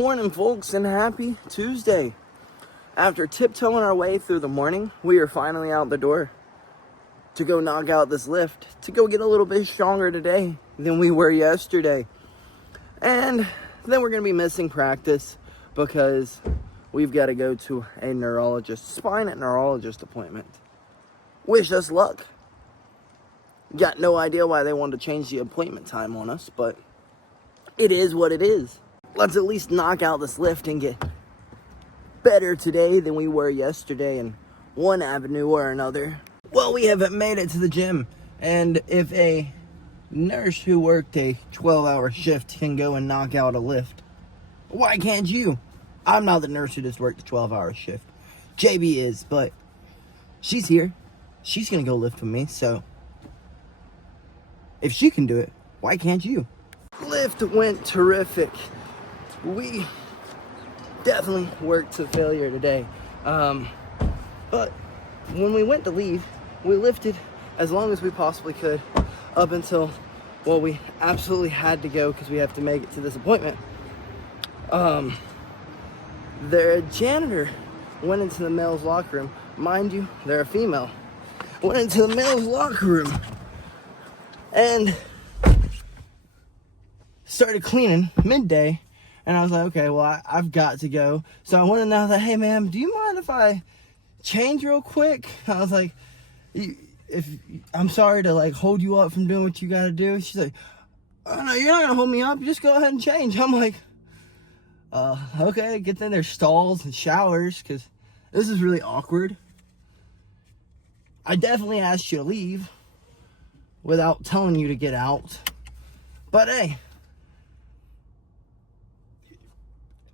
morning, folks, and happy Tuesday. After tiptoeing our way through the morning, we are finally out the door to go knock out this lift, to go get a little bit stronger today than we were yesterday. And then we're going to be missing practice because we've got to go to a spine neurologist appointment. Wish us luck. Got no idea why they wanted to change the appointment time on us, but it is what it is. Let's at least knock out this lift and get better today than we were yesterday in one avenue or another. Well, we haven't made it to the gym, and if a nurse who worked a 12-hour shift can go and knock out a lift, why can't you? I'm not the nurse who just worked a 12-hour shift. JB is, but she's here. She's gonna go lift with me, so if she can do it, why can't you? Lift went terrific. We definitely worked to failure today. But when we went to leave, we lifted as long as we possibly could up until, well, we absolutely had to go because we have to make it to this appointment. Their janitor went into the male's locker room. Mind you, they're a female. Went into the male's locker room and started cleaning midday. And I was like, okay, well, I've got to go. So I went in there, I was like, hey, ma'am, do you mind if I change real quick? I was like, I'm sorry to, like, hold you up from doing what you got to do. She's like, oh, no, you're not going to hold me up. Just go ahead and change. I'm like, okay, get then there's stalls and showers because this is really awkward. I definitely asked you to leave without telling you to get out. But, hey,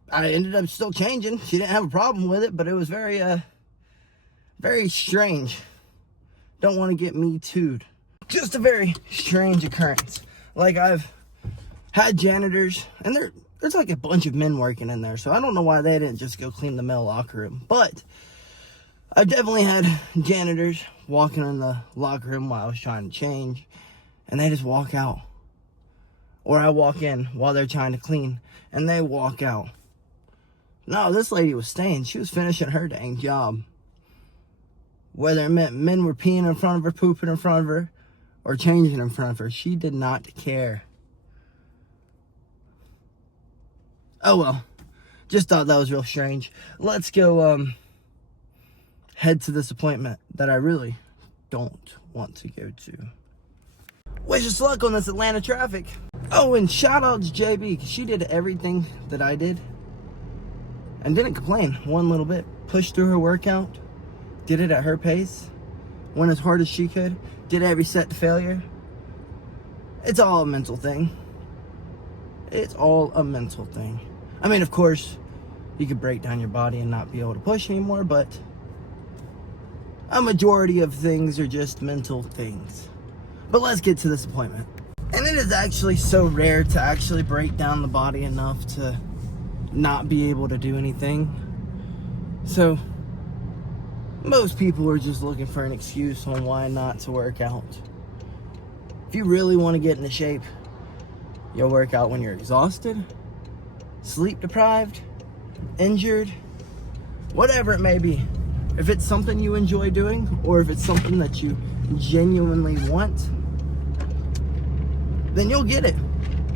I ended up still changing. She didn't have a problem with it, but it was very, very strange. Don't want to get me too'd. Just a very strange occurrence. Like, I've had janitors, and there's like a bunch of men working in there, so I don't know why they didn't just go clean the male locker room. But I definitely had janitors walking in the locker room while I was trying to change, and they just walk out. Or I walk in while they're trying to clean, and they walk out. No, this lady was staying. She was finishing her dang job. Whether it meant men were peeing in front of her, pooping in front of her, or changing in front of her, she did not care. Oh well, just thought that was real strange. Let's go head to this appointment that I really don't want to go to. Wish us luck on this Atlanta traffic. Oh, and shout out to JB, because she did everything that I did and didn't complain one little bit. Pushed through her workout, did it at her pace, went as hard as she could, did every set to failure. It's all a mental thing. It's all a mental thing. I mean, of course, you could break down your body and not be able to push anymore, but a majority of things are just mental things. But let's get to this appointment. And it is actually so rare to actually break down the body enough to not be able to do anything. So most people are just looking for an excuse on why not to work out. If you really want to get into shape, you'll work out when you're exhausted, sleep deprived, injured, whatever it may be. If it's something you enjoy doing, or if it's something that you genuinely want, then you'll get it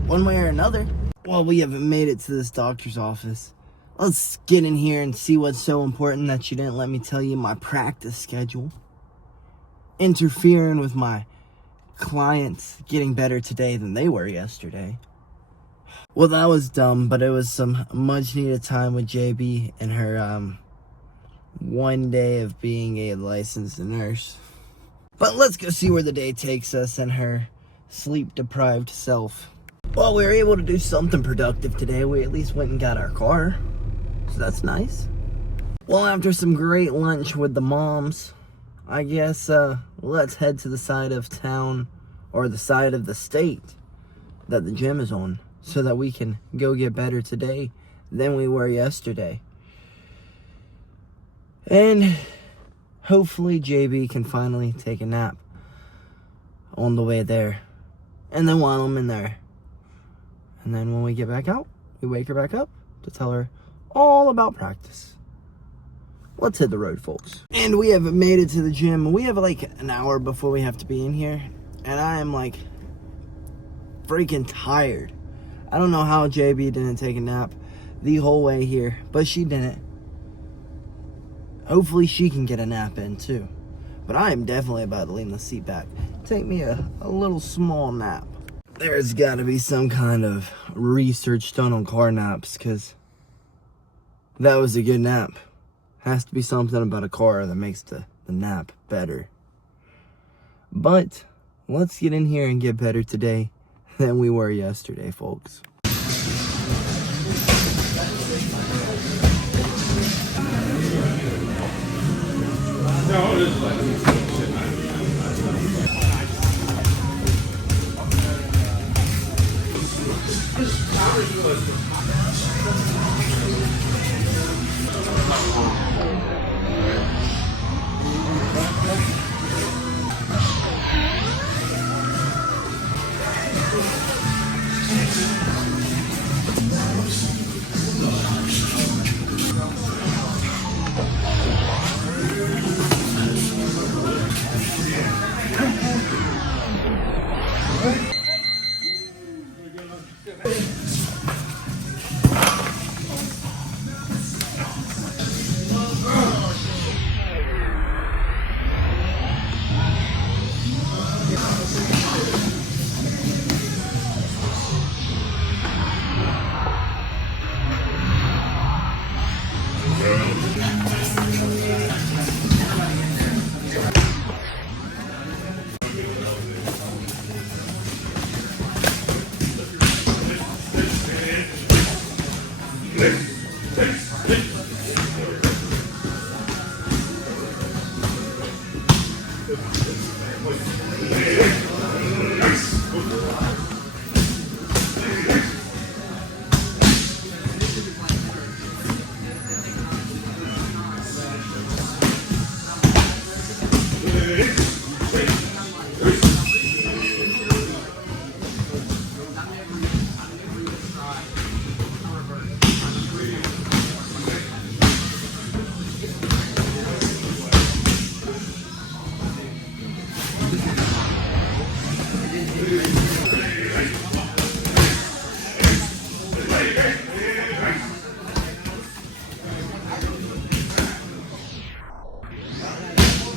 one way or another. Well, we haven't made it to this doctor's office. Let's get in here and see what's so important that you didn't let me tell you my practice schedule. Interfering with my clients getting better today than they were yesterday. Well, that was dumb, but it was some much needed time with JB and her one day of being a licensed nurse. But let's go see where the day takes us and her sleep-deprived self. Well, we were able to do something productive today. We at least went and got our car, so that's nice. Well, after some great lunch with the moms, I guess let's head to the side of town, or the side of the state that the gym is on, so that we can go get better today than we were yesterday. And hopefully JB can finally take a nap on the way there. And then while I'm in there. And then when we get back out, we wake her back up, to tell her all about practice. Let's hit the road, folks. And we have made it to the gym. We have like an hour before we have to be in here. And I am like freaking tired. I don't know how JB didn't take a nap the whole way here, but she didn't. Hopefully she can get a nap in too. But I am definitely about to lean the seat back. Take me a little small nap. There's got to be some kind of research done on car naps, because that was a good nap. Has to be something about a car that makes the nap better. But let's get in here and get better today than we were yesterday, folks. No, it is like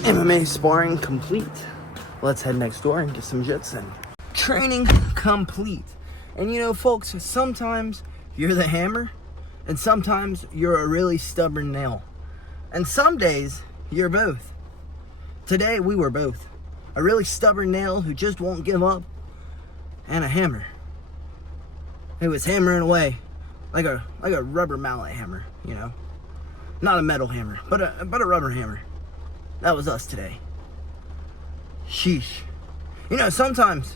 MMA sparring complete. Let's head next door and get some jits in. Training complete. And you know, folks, sometimes you're the hammer, and sometimes you're a really stubborn nail. And some days, you're both. Today, we were both. A really stubborn nail who just won't give up, and a hammer who was hammering away like a rubber mallet hammer, you know. Not a metal hammer, but a rubber hammer. That was us today. Sheesh. You know, sometimes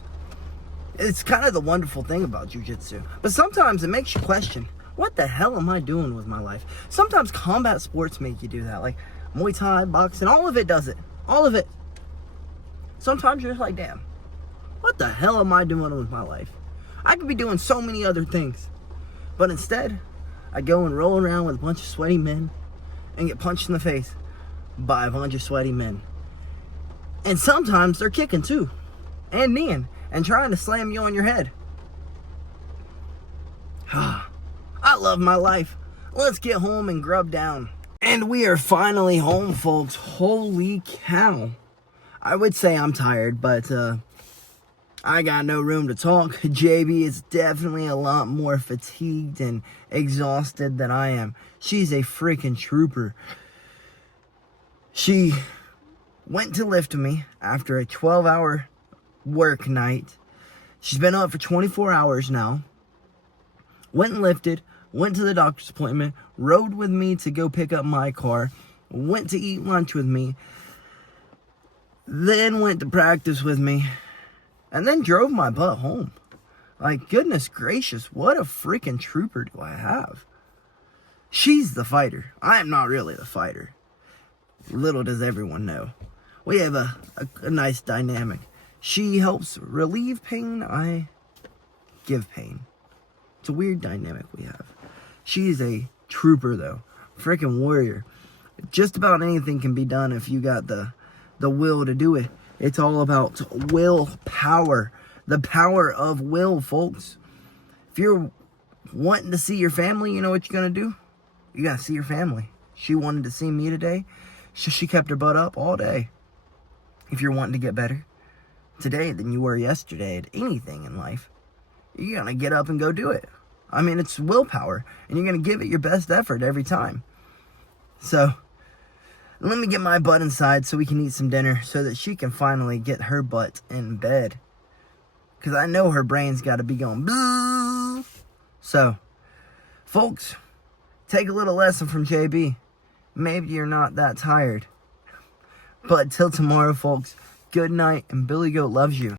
it's kind of the wonderful thing about jiu-jitsu, but sometimes it makes you question, what the hell am I doing with my life? Sometimes combat sports make you do that, like Muay Thai, boxing, all of it does it. All of it. Sometimes you're just like, damn, what the hell am I doing with my life? I could be doing so many other things, but instead, I go and roll around with a bunch of sweaty men and get punched in the face by a bunch of sweaty men. And sometimes they're kicking too, and kneeing, and trying to slam you on your head. I love my life. Let's get home and grub down. And we are finally home, folks. Holy cow. I would say I'm tired, but I got no room to talk. JB is definitely a lot more fatigued and exhausted than I am. She's a freaking trooper. She went to lift me after a 12-hour work night. She's been up for 24 hours now. Went and lifted, went to the doctor's appointment, rode with me to go pick up my car, went to eat lunch with me, then went to practice with me, and then drove my butt home. Like, goodness gracious, what a freaking trooper do I have. She's the fighter. I am not really the fighter. Little does everyone know. We have a nice dynamic. She helps relieve pain, I give pain. It's a weird dynamic we have. She's a trooper, though. Freaking warrior. Just about anything can be done if you got the will to do it. It's all about willpower. The power of will, folks. If you're wanting to see your family, you know what you're going to do? You got to see your family. She wanted to see me today, so she kept her butt up all day. If you're wanting to get better today than you were yesterday at anything in life, you're going to get up and go do it. I mean, it's willpower, and you're going to give it your best effort every time. So, let me get my butt inside so we can eat some dinner so that she can finally get her butt in bed. Because I know her brain's got to be going, blah. So, folks, take a little lesson from JB. Maybe you're not that tired. But till tomorrow, folks, good night, and BillyGoat loves you.